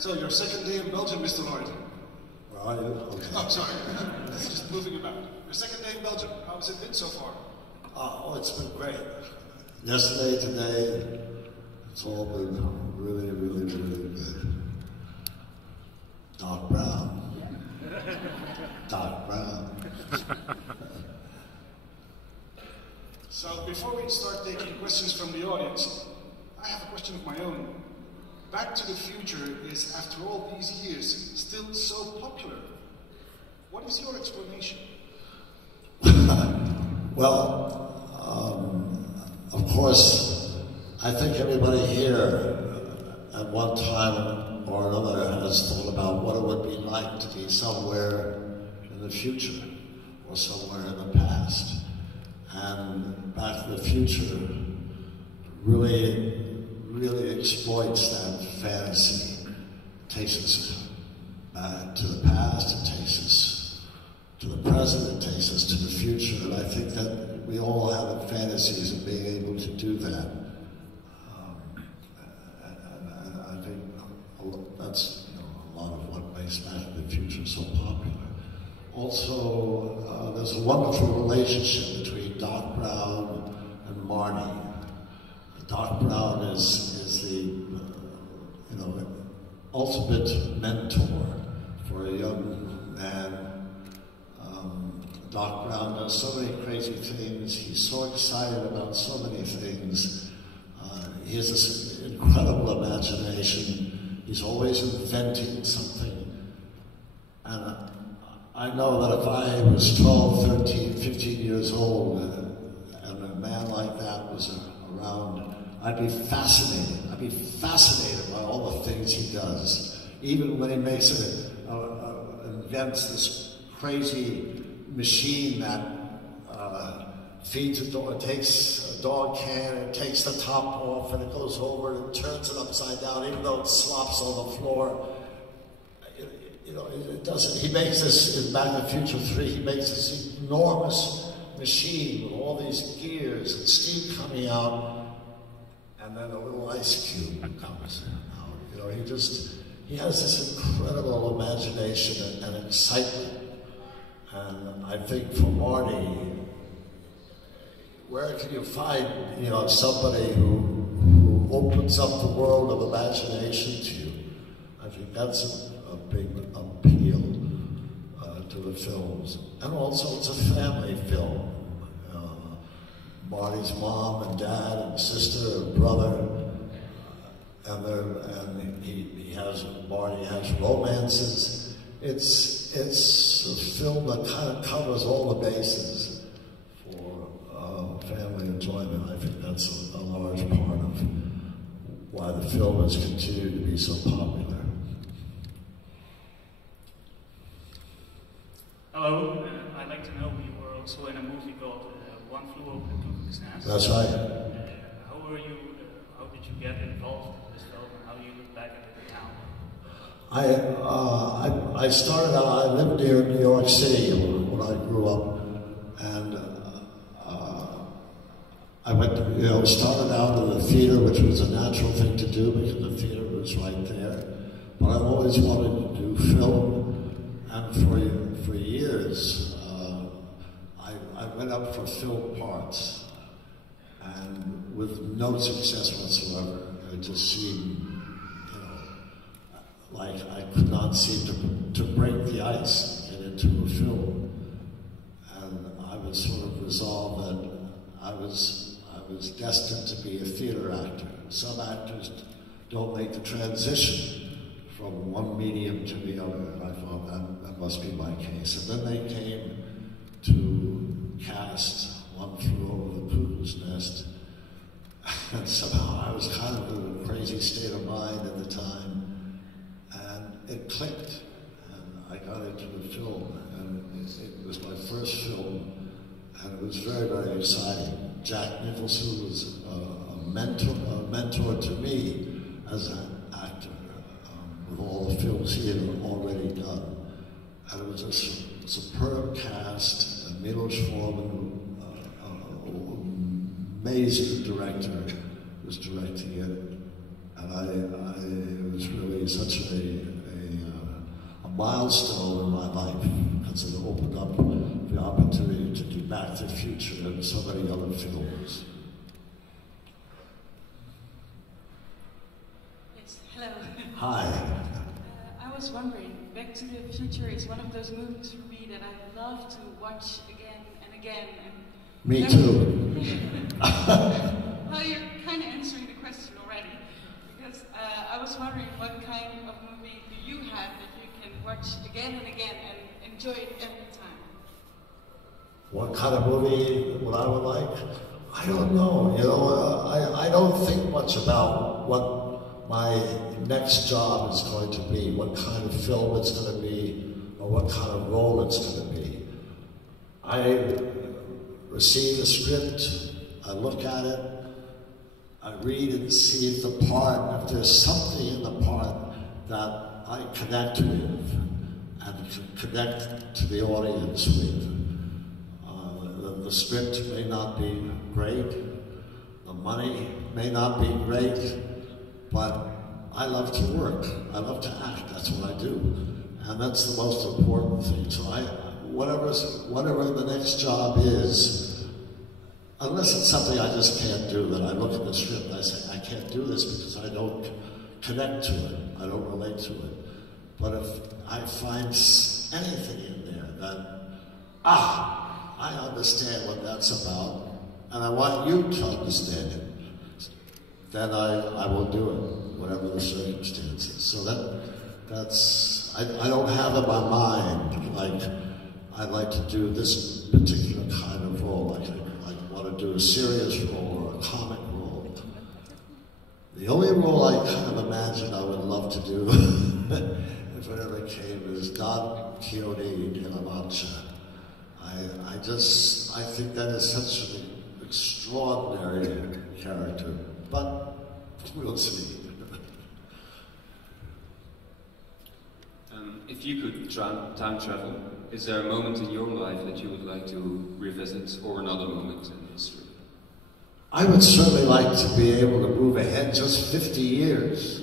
So, your second day in Belgium, Mr. Lloyd. Where are you? Okay. Oh, sorry. Just moving about. Your second day in Belgium. How has it been so far? Oh, it's been great. Yesterday, today, it's all been really, really, really good. Dark brown. Dark brown. So, before we start taking questions from the audience, I have a question of my own. Back to the Future is, after all these years, still so popular. What is your explanation? Well, of course, I think everybody here at one time or another has thought about what it would be like to be somewhere in the future or somewhere in the past. And Back to the Future really exploits that fantasy. It takes us back to the past, it takes us to the present, it takes us to the future, and I think that we all have fantasies of being able to do that. And I think that's a lot of what makes Back to the Future so popular. Also, there's a wonderful relationship between Doc Brown and Marty. Doc Brown is the ultimate mentor for a young man. Doc Brown does so many crazy things. He's so excited about so many things. He has this incredible imagination. He's always inventing something. And I know that if I was 12, 13, 15 years old and a man like that was around, I'd be fascinated. I'd be fascinated by all the things he does. Even when he makes invents this crazy machine that feeds a dog, takes a dog can and takes the top off and it goes over and turns it upside down, even though it slops on the floor. It doesn't. He makes this in Back to the Future 3. He makes this enormous machine with all these gears and steam coming out. And then a little ice cube comes out. He has this incredible imagination and excitement. And I think for Marty, where can you find, somebody who opens up the world of imagination to you? I think that's a big appeal to the films. And also it's a family film. Marty's mom and dad and sister and brother, Marty has romances. It's a film that kind of covers all the bases for family enjoyment. I think that's a large part of why the film has continued to be so popular. Hello, I'd like to know, you were also in a movie called One Flew Over the Cuckoo's Nest. That's right. How did you get involved in this film, and how do you look back at the town? I started out, I lived near New York City when I grew up, and I went to, started out in the theater, which was a natural thing to do because the theater was right there. But I've always wanted to do film, and for years, I went up for film parts, and with no success whatsoever. It just seemed, like I could not seem to break the ice and get into a film. And I was sort of resolved that I was destined to be a theater actor. Some actors don't make the transition from one medium to the other, and I thought that must be my case. And then they came to cast One Flew Over the Cuckoo's Nest, and somehow I was kind of in a crazy state of mind at the time, and it clicked, and I got into the film, and it was my first film, and it was very, very exciting. Jack Nicholson was a mentor to me as an actor, with all the films he had already done. And it was a superb cast, and Milos Forman, amazing director, was directing it. And And it was really such a milestone in my life because it opened up the opportunity to do Back to the Future and so many other films. Yes, hello. Hi. I was wondering, Back to the Future is one of those movies for me that I love to watch again and again. And Me too. Well, you're kind of answering the question already, because I was wondering what kind of movie do you have that you can watch again and again and enjoy it every time? What kind of movie would I would like? I don't know. You know, I don't think much about what my next job is going to be, what kind of film it's going to be, or what kind of role it's going to be. I receive a script, I look at it, I read and see if the part, if there's something in the part that I connect with and connect to the audience with. The script may not be great, the money may not be great, but I love to work, I love to act, that's what I do. And that's the most important thing. So whatever the next job is, unless it's something I just can't do, that I look at the script and I say, I can't do this because I don't connect to it, I don't relate to it. But if I find anything in there that, I understand what that's about, and I want you to understand it, then I will do it, whatever the circumstances. So that's I don't have in my mind, like, I'd like to do this particular kind of role. I want to do a serious role or a comic role. The only role I kind of imagine I would love to do, if it ever came, is Don Quixote de la Mancha. I think that is such an extraordinary character, but we'll see. If you could time travel, is there a moment in your life that you would like to revisit, or another moment in history? I would certainly like to be able to move ahead just 50 years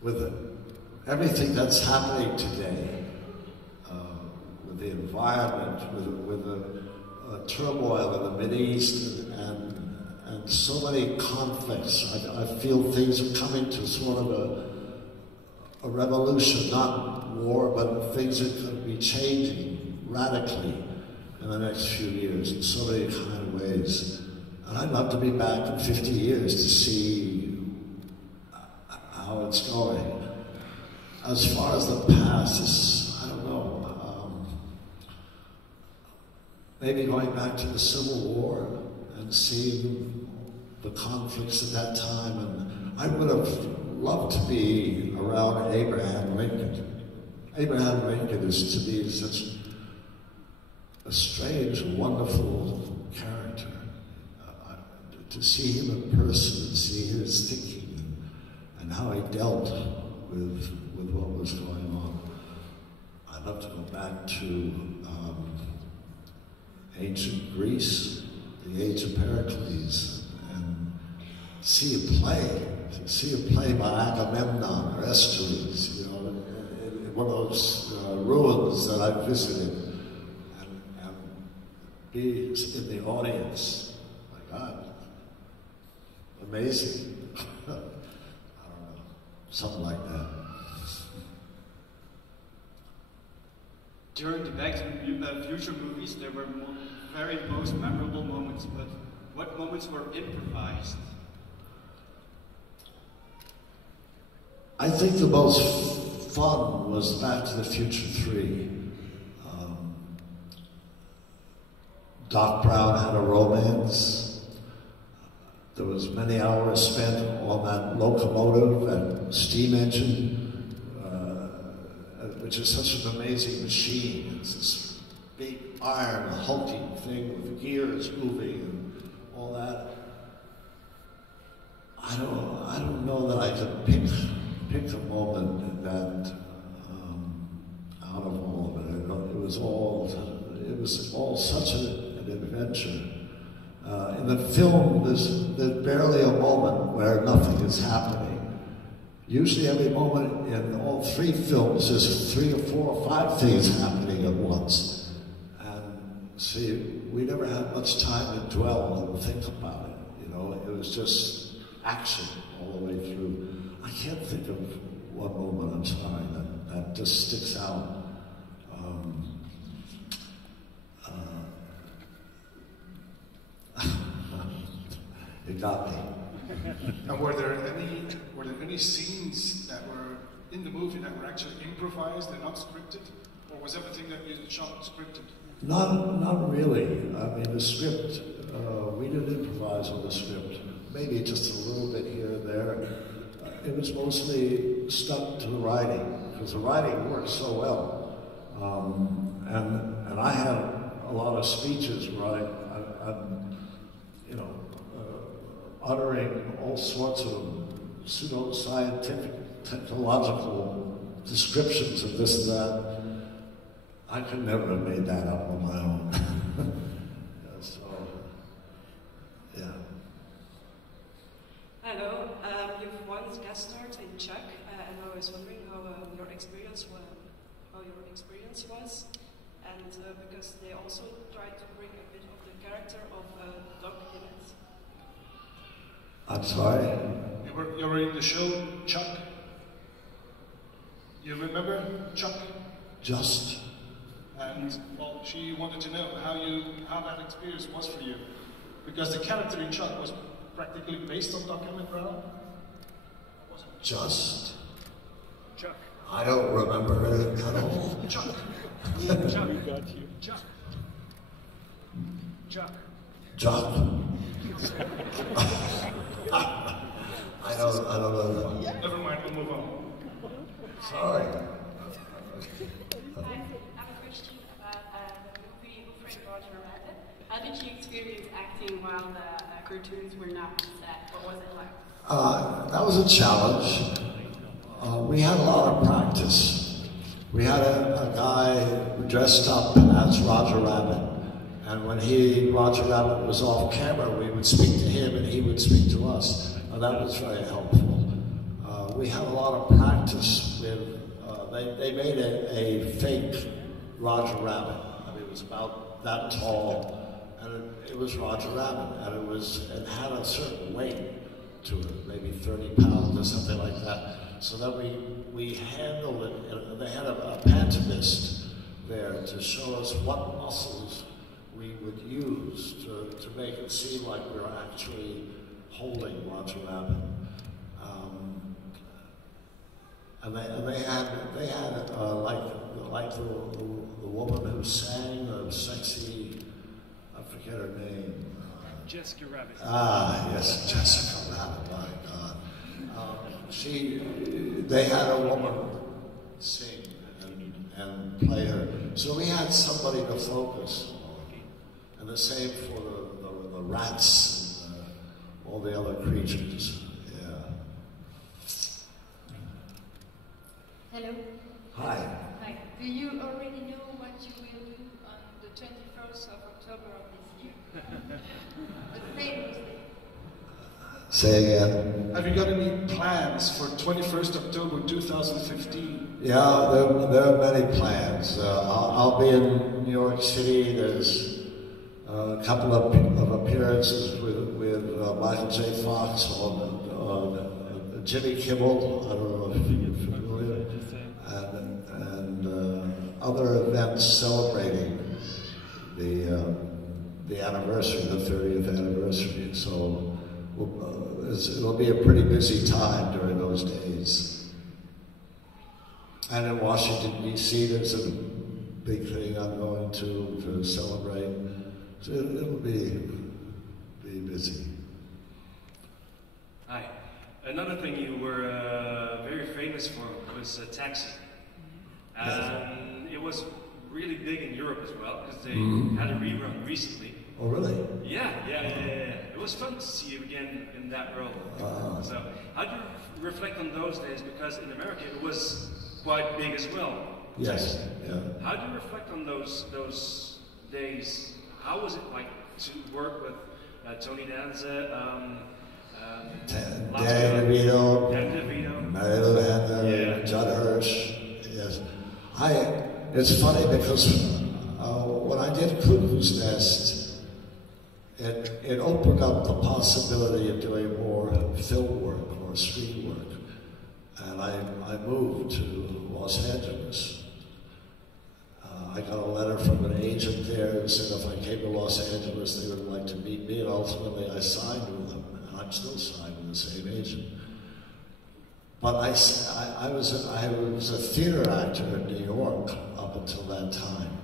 with everything that's happening today. The environment, with the turmoil in the Mideast, and so many conflicts. I feel things are coming to sort of a revolution, not war, but things are going to be changing radically in the next few years in so many kind of ways. And I'd love to be back in 50 years to see how it's going. As far as the past, I don't know. Maybe going back to the Civil War and seeing the conflicts at that time. And I would have loved to be around Abraham Lincoln. Abraham Lincoln is, to me, such a strange, wonderful character. To see him in person and see his thinking and how he dealt with what was going on. I'd love to go back to ancient Greece, the age of Pericles, and see a play by Agamemnon or Aeschylus, you know, in one of those ruins that I visited, and be in the audience. My God, amazing. I don't know, something like that. During the Back to the Future movies, there were very most memorable moments, but what moments were improvised? I think the most fun was Back to the Future 3. Doc Brown had a romance. There was many hours spent on that locomotive, that steam engine, which is such an amazing machine. It's this big iron hulking thing with gears moving and all that. I don't know that I could pick a moment that out of all of it. It was all such an adventure. In the film, there's barely a moment where nothing is happening. Usually every moment in all 3 films there's 3 or 4 or 5 things happening at once. And see, we never had much time to dwell and think about it. You know, it was just action all the way through. I can't think of one moment, I'm sorry, that just sticks out. You got me. And were there any scenes that were in the movie that were actually improvised and not scripted, or was everything that you shot scripted? Not really. I mean, the script, we didn't improvise on the script. Maybe just a little bit here and there. It was mostly stuck to the writing, because the writing worked so well. And I had a lot of speeches where I'm uttering all sorts of pseudo-scientific, technological descriptions of this and that. I could never have made that up on my own. So, yeah. Hello, you've once guest starred in Chuck, and I was wondering how your experience was, and because they also tried to bring a bit of the character of Doc in it. I'm sorry? You were in the show Chuck. You remember Chuck? Just. And well, she wanted to know how that experience was for you, because the character in Chuck was practically based on Doc Emmett Brown. Just. Chuck. I don't remember it at all. Chuck. Chuck. We got you. Chuck. Chuck. Chuck. I don't know that. Never mind, we'll move on. Sorry. I have a question about the movie Who Framed Roger Rabbit. How did you experience acting while the cartoons were not on set? What was it like? That was a challenge. We had a lot of practice. We had a guy dressed up as Roger Rabbit, and when Roger Rabbit was off camera, we would speak to him and he would speak to us. And that was very helpful. We had a lot of practice with, they made a fake Roger Rabbit. I mean, it was about that tall, and it was Roger Rabbit, and it had a certain weight to it, maybe 30 pounds or something like that. So that we handled it, and they had a pantomist there to show us what muscles we would use to make it seem like we were actually holding Roger Rabbit. And they had like the woman who sang the sexy, I forget her name. Jessica Rabbit. Ah, yes, Jessica Rabbit, my God. They had a woman sing and play her. So we had somebody to focus on. And the same for the rats and all the other creatures. Yeah. Hello. Hi. Hi. Do you already know what you will do on the 21st of October of this year? The famous day. Say again. Have you got any plans for 21st October 2015? Yeah, there are many plans. I'll be in New York City. There's a couple of appearances with Michael J. Fox on Jimmy Kimmel. I don't know if you're familiar. And other events celebrating the anniversary, the 30th anniversary. So it'll be a pretty busy time during those days. And in Washington, D.C., there's a big thing I'm going to celebrate. So it'll be busy. Hi. Another thing you were very famous for was Taxi. It was really big in Europe as well, because they had a rerun recently. Oh, really? Yeah. It was fun to see you again in that role. So, how do you reflect on those days? Because in America it was quite big as well. Yes. Yeah. How do you reflect on those days? How was it like to work with Tony Danza, Danny DeVito, Danny DeVito, Mary Lou Handler, Judd Hirsch. Yes, it's funny because when I did Cuckoo's Nest, it opened up the possibility of doing more film work or screen work, and I moved to Los Angeles. I got a letter from an agent there who said if I came to Los Angeles, they would like to meet me, and ultimately I signed with them, and I'm still signed with the same agent. But I was a theater actor in New York up until that time,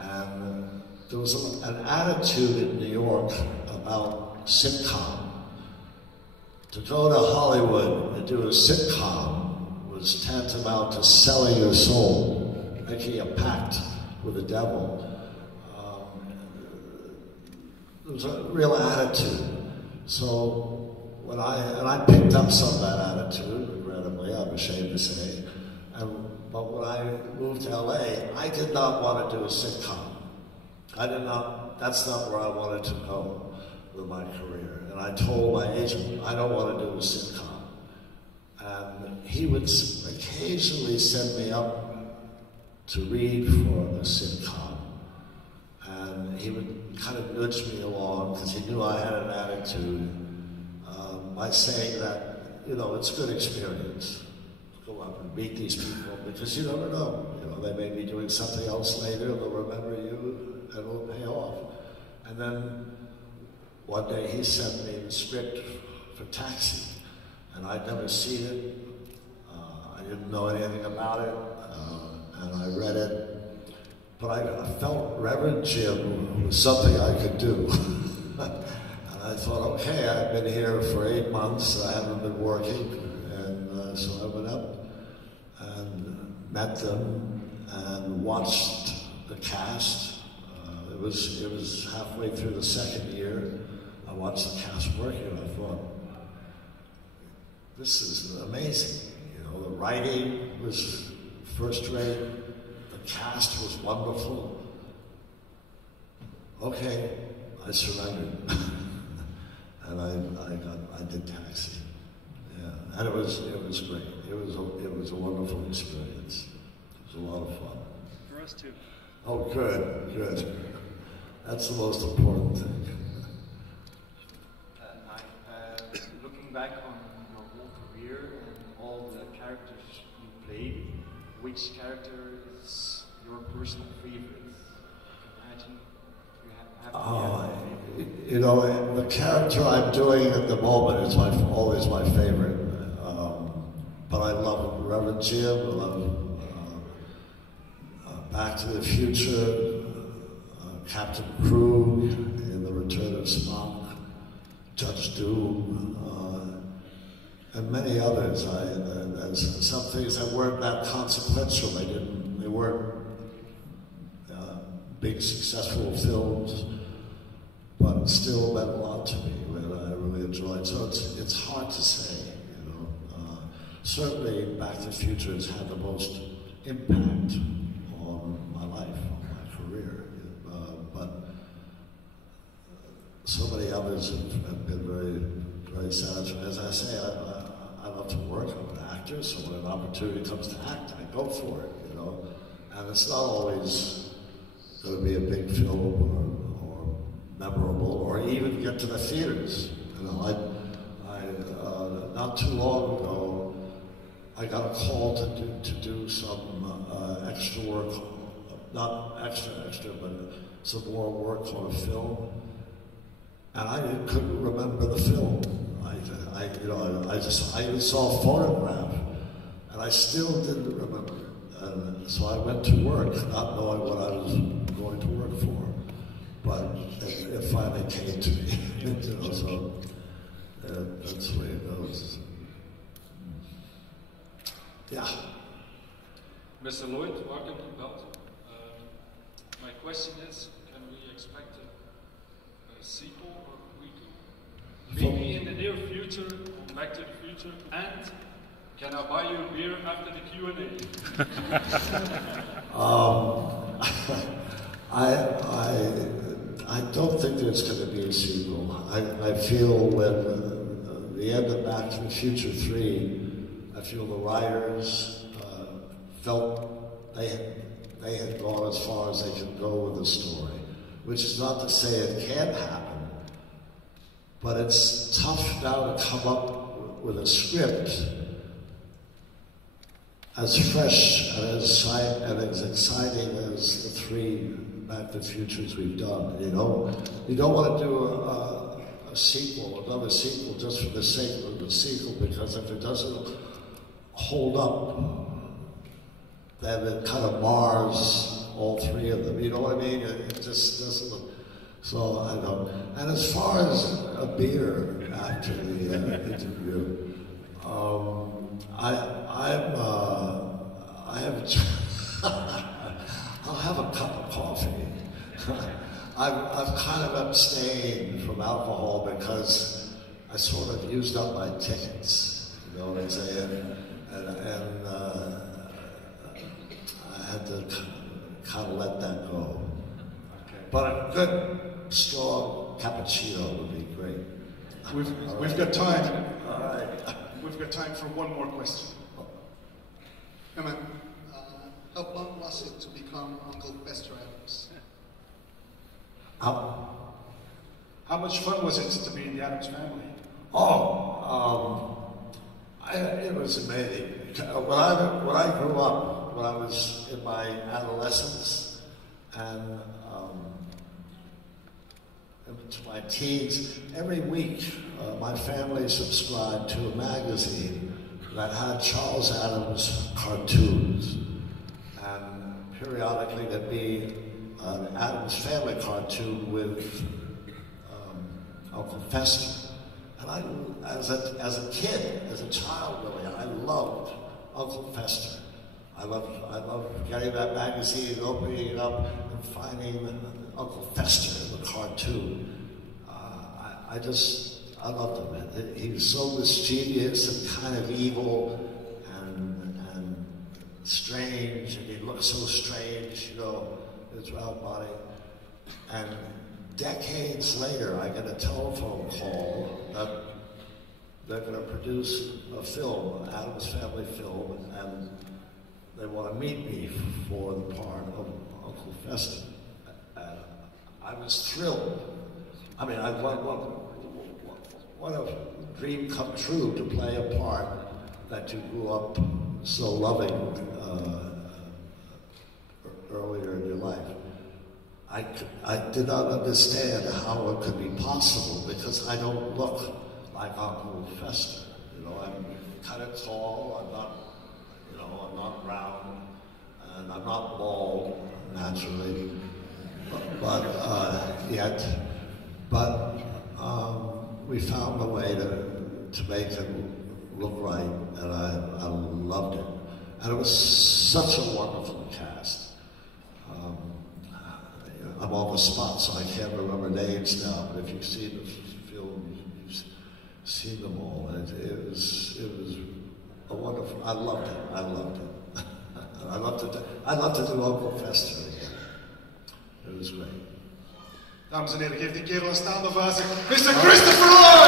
and there was an attitude in New York about sitcom. To go to Hollywood and do a sitcom was tantamount to selling your soul, making a pact with the devil. There was a real attitude. So when I picked up some of that attitude, regrettably, I'm ashamed to say, but when I moved to LA, I did not want to do a sitcom. That's not where I wanted to go with my career. And I told my agent, I don't want to do a sitcom. And he would occasionally send me up to read for a sitcom. And he would kind of nudge me along because he knew I had an attitude by saying that, it's a good experience. Go up and meet these people because you never know. They may be doing something else later, they'll remember you, and it'll pay off. And then one day he sent me the script for Taxi, and I'd never seen it. I didn't know anything about it. And I read it, but I felt Reverend Jim was something I could do. And I thought, okay, I've been here for 8 months, I haven't been working, and so I went up and met them and watched the cast. It was halfway through the second year. I watched the cast working, and I thought, this is amazing. The writing was first rate. The cast was wonderful. Okay, I surrendered, and I did Taxi. Yeah, and it was great. It was a wonderful experience. It was a lot of fun. For us too. Oh, good. That's the most important thing. Looking back on your whole career and all the characters you played, which character is your personal favorite? Imagine you have the character I'm doing at the moment is always my favorite. But I love Reverend Jim. I love Back to the Future, Captain Krug in The Return of Spock, Judge Doom, and many others. Some things that weren't that consequential. They weren't big successful films, but still meant a lot to me. And I really enjoyed. So it's hard to say. Certainly, Back to the Future has had the most impact on my life, on my career. But so many others have been very, very satisfying. As I say, I love to work. I'm an actor, so when an opportunity comes to act, I go for it. And it's not always going to be a big film or memorable, or even get to the theaters. Not too long ago, I got a call to do some extra work, not extra, but some more work on a film, and I couldn't remember the film. I even saw a photograph, and I still didn't remember. And so I went to work, not knowing what I was going to work for, but it finally came to me. So that's the way it goes. Yeah. Mr. Lloyd, welcome to Belgium. My question is, can we expect a sequel or a prequel? Maybe in the near future, Back to the Future, and can I buy you a beer after the Q&A? I don't think there's going to be a sequel. I feel when the end of Back to the Future 3, I feel the writers felt they had gone as far as they could go with the story, which is not to say it can't happen, but it's tough now to come up with a script as fresh and as exciting as the 3 Back to the Futures we've done. You don't want to do another sequel just for the sake of the sequel, because if it doesn't hold up, then it kind of mars all 3 of them. You know what I mean? It just doesn't look. So I know. And as far as a beer after the interview, I'll have a cup of coffee. I've kind of abstained from alcohol because I sort of used up my tickets, you know what I'm saying? And I had to kind of let that go. Okay. But a good, strong cappuccino would be great. We've got time. All right. We've got time for one more question. Come on. How fun was it to become Uncle Fester Adams? How much fun was it to be in the Adams family? It was amazing. When I grew up, when I was in my adolescence and into my teens, every week my family subscribed to a magazine that had Charles Adams cartoons. And periodically there'd be an Adams Family cartoon with Uncle Fester. And as a kid, as a child really, I loved Uncle Fester. I loved getting that magazine, opening it up, and finding Uncle Fester in the cartoon. I loved him. He was so mischievous and kind of evil and strange, and he looked so strange, you know, his round body. And decades later, I get a telephone call that they're going to produce a film, an Adams Family film, and they want to meet me for the part of Uncle Fester. And I was thrilled. I mean, what a dream come true to play a part that you grew up so loving earlier in your life. I did not understand how it could be possible because I don't look like Uncle Fester. You know, I'm kind of tall. I'm not round, and I'm not bald naturally, but we found a way to make it look right, and I loved it. And it was such a wonderful cast. I'm on the spot, so I can't remember names now, but if you've seen the film, you've seen them all. It was a wonderful, I loved it. I'd love to do Uncle Fester again. It was great. Dames en heren, geef die kerel een staande ovatie. Mr. Christopher Lloyd!